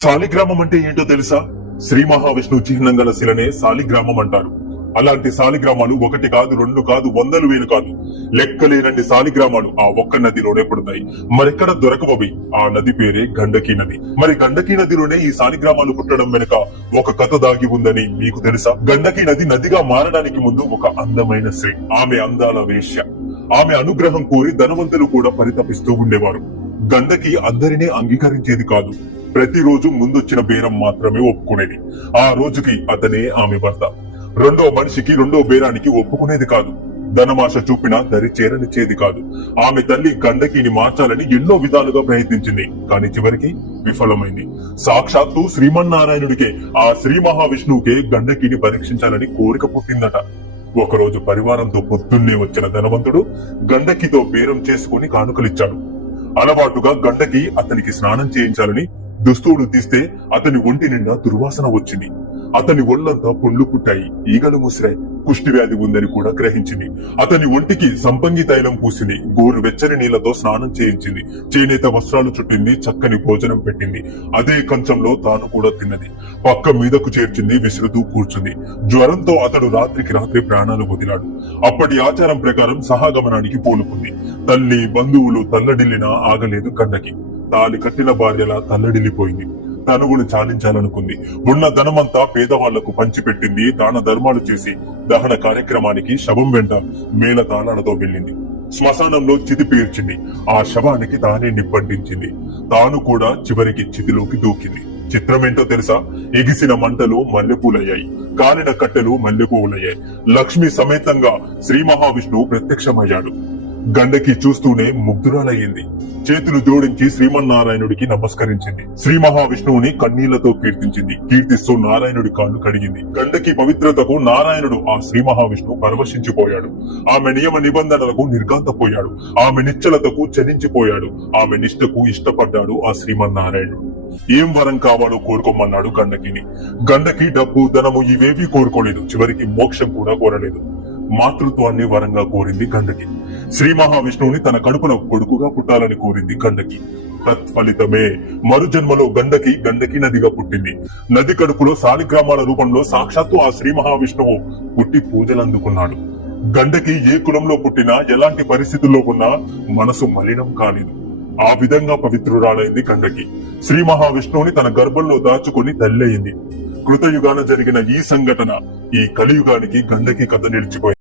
శాలిగ్రామం అంటే ఏంటో తెలుసా? శ్రీ మహావిష్ణువు చిహ్నం గల శిలనే శాలిగ్రామం అంటారు. అలాంటి శాలిగ్రామాలు ఒకటి కాదు, రెండు కాదు, వందలు వేలు కాదు, లెక్కలేనండి శాలిగ్రామాలు ఆ ఒక్క నదిలోనే పుడతాయి. మరెక్కడ దొరకవవి. ఆ నది పేరే గండకీ నది. మరి గండకీ నదిలోనే ఈ శాలిగ్రామాలు పుట్టడం వెనుక ఒక కథ దాగి ఉందని మీకు తెలుసా? గండకీ నది నదిగా మారడానికి ముందు ఒక అందమైన స్త్రీ, ఆమె అందాల వేశ్య. ఆమె అనుగ్రహం కోరి ధనవంతులు కూడా పరితపిస్తూ ఉండేవారు. గండకి అందరినీ అంగీకరించేది కాదు. ప్రతిరోజు ముందొచ్చిన బేరం మాత్రమే ఒప్పుకునేది. ఆ రోజుకి అతనే ఆమె భర్త. రెండో మనిషికి రెండో బేరానికి ఒప్పుకునేది కాదు. ధనమాశ చూపినా దరి చేరనిచ్చేది కాదు. ఆమె తల్లి గండకిని మార్చాలని ఎన్నో విధాలుగా ప్రయత్నించింది, కానీ చివరికి విఫలమైంది. సాక్షాత్తు శ్రీమన్నారాయణుడికే, ఆ శ్రీ మహావిష్ణువుకే గండకిని పరీక్షించాలని కోరిక పుట్టిందట. ఒకరోజు పరివారంతో పొద్దున్నే వచ్చిన ధనవంతుడు గండకితో బేరం చేసుకుని కానుకలిచ్చాడు. అలవాటుగా గండకి అతనికి స్నానం చేయించాలని దుస్తువులు తీస్తే అతని ఒంటి నిండా దుర్వాసన వచ్చింది. అతని ఒళ్లంతా పుండ్లు పుట్టాయి, ఈగలు ముసిరాయి, కుష్టి వ్యాధి ఉందని కూడా గ్రహించింది. అతని ఒంటికి సంపంగి తైలం పూసింది, గోరు వెచ్చని నీళ్లతో స్నానం చేయించింది, చేనేత వస్త్రాలు చుట్టింది, చక్కని భోజనం పెట్టింది. అదే కంచంలో తాను కూడా తిన్నది. పక్క మీదకు చేర్చింది, విసురుతూ కూర్చుంది. జ్వరంతో అతడు రాత్రికి రాత్రి ప్రాణాలు వదిలాడు. అప్పటి ఆచారం ప్రకారం సహాగమనానికి పూనుకుంది. తల్లి బంధువులు తల్లడిల్లినా ఆగలేదు గండకి. తాలి కట్టిన భార్యలా తల్లడిల్లిపోయింది. తనువును చాలించాలనుకుంది. ఉన్న ధనమంతా పేదవాళ్లకు పంచిపెట్టింది. దాన ధర్మాలు చేసి దహన కార్యక్రమానికి శవం వెంట మేళ తాళాలతో వెళ్ళింది. శ్మశానంలో చితి పేర్చింది. ఆ శవానికి తానే నిప్పంటించింది. తాను కూడా చివరికి చితిలోకి దూకింది. చిత్రమేంటో తెలుసా? ఎగిసిన మంటలు మల్లెపూలయ్యాయి, కాలిన కట్టెలు మల్లెపూలయ్యాయి. లక్ష్మి సమేతంగా శ్రీ మహావిష్ణువు ప్రత్యక్షమయ్యాడు. గండకి చూస్తూనే ముగ్ధురాలయ్యింది. చేతులు జోడించి శ్రీమన్నారాయణుడికి నమస్కరించింది. శ్రీ మహావిష్ణువుని కన్నీళ్లతో కీర్తించింది. కీర్తిస్తూ నారాయణుడి కాళ్ళు కడిగింది. గండకి పవిత్రతకు నారాయణుడు, ఆ శ్రీ మహావిష్ణువు పరవశించిపోయాడు. ఆమె నియమ నిబంధనలకు నిర్ఘాంతపోయాడు. ఆమె నిశ్చలతకు చలించిపోయాడు. ఆమె నిష్ఠకు ఇష్టపడ్డాడు ఆ శ్రీమన్నారాయణుడు. ఏం వరం కావాలో కోరుకోమన్నాడు గండకిని. గండకి డబ్బు, ధనము ఇవేవీ కోరుకోలేదు. చివరికి మోక్షం కూడా కోరలేదు. మాతృత్వాన్ని వరంగా కోరింది గండకి. శ్రీ మహావిష్ణువుని తన కడుపున కొడుకుగా పుట్టాలని కోరింది గండకి. తత్ఫలితమే మరుజన్మలో గండకి గండకీ నదిగా పుట్టింది. నది కడుపులో శాలిగ్రామాల రూపంలో సాక్షాత్తు ఆ శ్రీ మహావిష్ణువు పుట్టి పూజలు అందుకున్నాడు. గండకి ఏ కులంలో పుట్టినా, ఎలాంటి పరిస్థితుల్లో ఉన్నా మనసు మలినం కాలేదు. ఆ విధంగా పవిత్రురాలైంది గండకి. శ్రీ మహావిష్ణువుని తన గర్భంలో దాచుకుని తల్లయింది. కృతయుగాన జరిగిన ఈ సంఘటన ఈ కలియుగానికి గండకి కథ నిలిచిపోయింది.